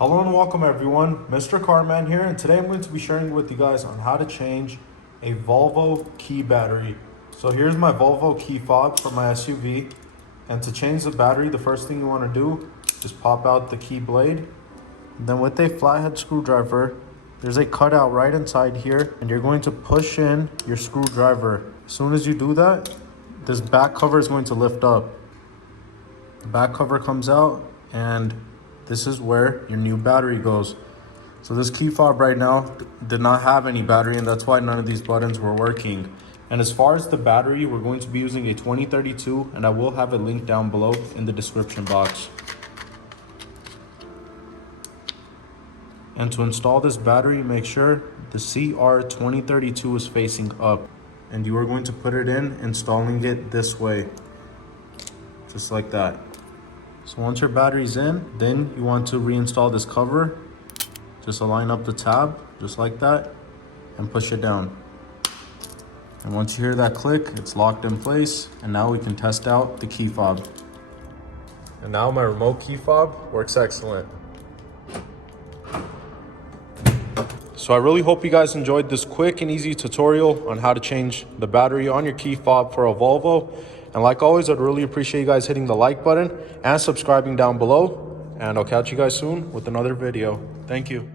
Hello and welcome everyone, MrCarMAN here, and today I'm going to be sharing with you guys on how to change a Volvo key battery. So here's my Volvo key fob for my SUV, and to change the battery, the first thing you want to do is pop out the key blade. And then with a flathead screwdriver, there's a cutout right inside here, and you're going to push in your screwdriver. As soon as you do that, this back cover is going to lift up. The back cover comes out, and this is where your new battery goes. So this key fob right now did not have any battery, and that's why none of these buttons were working. And as far as the battery, we're going to be using a 2032, and I will have a link down below in the description box. And to install this battery, make sure the CR2032 is facing up. And you are going to put it in, installing it this way, just like that. So once your battery's in, then you want to reinstall this cover. Just align up the tab, just like that, and push it down. And once you hear that click, it's locked in place, and now we can test out the key fob. And now my remote key fob works excellent. So I really hope you guys enjoyed this quick and easy tutorial on how to change the battery on your key fob for a Volvo. And like always, I'd really appreciate you guys hitting the like button and subscribing down below. And I'll catch you guys soon with another video. Thank you.